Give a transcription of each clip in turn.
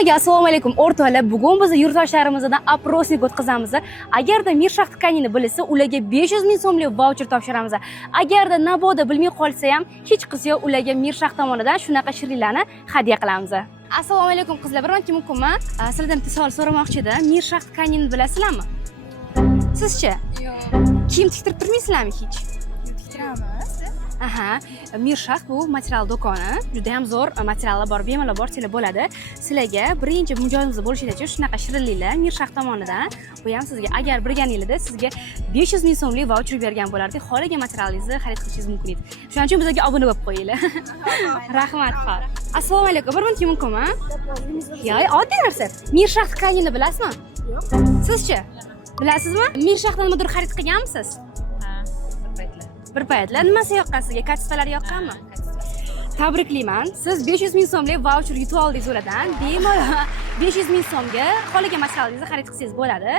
Hammaga assalomu alaykum o'rtoqlar. Bugun biz yurtdoshlarimizdan aprosnik o'tkazamiz. Agarda Mirshax tkanini bilsa, ularga 500 ming so'mlik voucher topshiramiz. Agarda naboda bilmay qolsa ham, hech qilsa yo'q, ularga Mirshax tomonidan shunaqa shirinlarni hadya qilamiz. Assalomu alaykum qizlar. Bironchi mumkinmi? Sizlardan bitta savol so'ramoqchi edim. Mirshax tkanini bilasizlarmi? Sizchi? Yo'q. Kiyim tiktirib turmaysizlarmi hech? Tiktiramiz. Aha, Mirshax bu material do'koni. Juda ham zo'r materiallar bor, bemalol borsanglar bo'ladi. Sizlarga birinchi mijozimiz bo'lishingiz uchun shunaqa shirinliklar Mirshax tomonidan, bu ham sizga agar bilganingizda sizga 500 ming so'mlik voucher bergan bo'lardik. Xohlagan materialingizni xarid qilishingiz mumkin edi. Shuning uchun bizga obuna bo'lib qo'yinglar. Rahmat, xo'p. Assalomu alaykum. Bir minut mumkinmi? Yo'q, oddiy narsa. Mirshax tkanini bilasizmi? Yo'q. Sizchi? Bilasizmi? Mirshaxdan nimadir xarid qilganmisiz? Bir paytlar nimasi yoqqan sizga? Katifalar yoqqanmi? Tabriklayman. Siz 500 ming so'mlik voucher yutib oldingiz ulardan. Bemalol 500 ming so'mga xohlagan materialingizni xarid qilsangiz bo'ladi.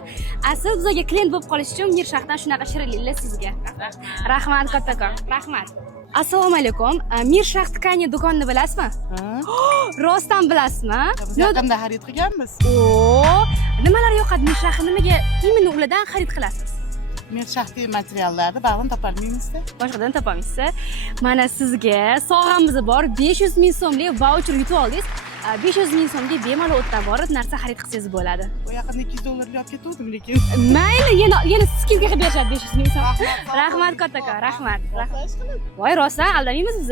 Siz bizga klient bo'lib qolish uchun Mirshaxdan shunaqa shirinliklar sizga. Rahmat kattakon. Rahmat. Assalomu alaykum. Mirshax tkani do'konini bilasizmi? Rostdan bilasizmi? Biz yaqinda xarid qilganmiz. Nimalar yoqadi Mirshax? Nimaga imенно ulardan xarid qilasiz? Mirshaxdagi materiallarni bag'rini topolmaymizda. Boshqadan topolmaysiz. Mana sizga sovg'amiz bor. 500 ming so'mlik voucher yutib oldingiz. 500 ming so'mga bemalol o'tdan borib narsa xarid qilsangiz bo'ladi. Bu yaqinda 200 dollarga olib ketdim lekin. Mayli, yana skidka qilib berishadi 500 ming so'm. Rahmat kattakon, rahmat. Voy, rostdan aldamaymiz biz.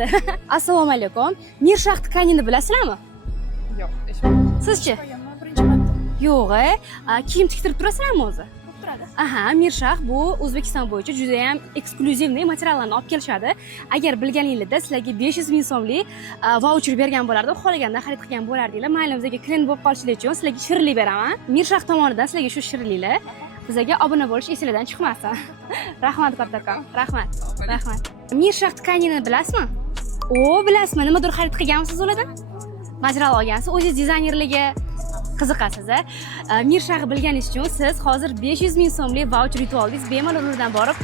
Assalomu alaykum. Mirshax tkanini bilasizlarmi? Yo'q. Sizchi? Birinchi marta. Yo'q, kiyim tiktirib turasizlarmi o'zi? Turadi. Aha, Mirshax bu O'zbekiston bo'yicha juda ham eksklyuzivniy materiallarni olib kelishadi. Agar bilganingizda sizlarga 500 ming so'mlik voucher bergan bo'lardi, xohlaganda xarid qilgan bo'lardinglar. Mayli, bizga klient bo'lib qolishingiz uchun sizlarga shirinlik beraman. Mirshax tomonidan sizlarga shu shirinliklar bizga obuna bo'lish esingizdan chiqmasin. Rahmat kattakon. Rahmat. Rahmat. Mirshax tkanini bilasizmi? Bilasizmi? Nimadir xarid qilganmisiz ulardan? Material olgansiz, o'zingiz dizaynerligiga qiziqasiz. Mirshaxni bilganingiz uchun siz hozir 500 ming so'mlik voucher yutib oldingiz. Bemalol ulardan borib,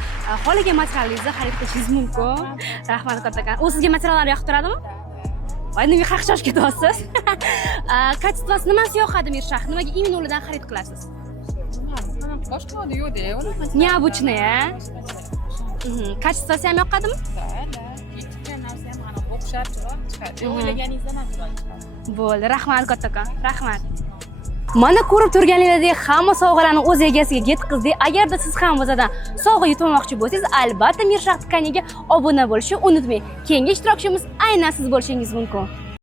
xohlagan materialingizni xarid qilishingiz mumkin. Rahmat kattakon. U sizga materiallar yoqib turadimi? Voy, nima qaqshosh ketyapsiz? Katifasi nimasi yoqadi Mirshax? Nimaga imенно ulardan xarid qilasiz? Boshqa yo'q-da, ular. Необычное. Katifasi ham yoqadimi? O'xshab chiqadi. O'ylaganingizdan ham chiqadi. Bo'ldi, rahmat kattakon. Rahmat. Mana ko'rib turganingizdek, hamma sovg'alarni o'z egasiga yetkazdik. Agarda siz ham bizdan sovg'a yutmoqchi bo'lsangiz, albatta Mirshax tkaniga obuna bo'lishni unutmang. Keyingi ishtirokchimiz aynan siz bo'lishingiz mumkin.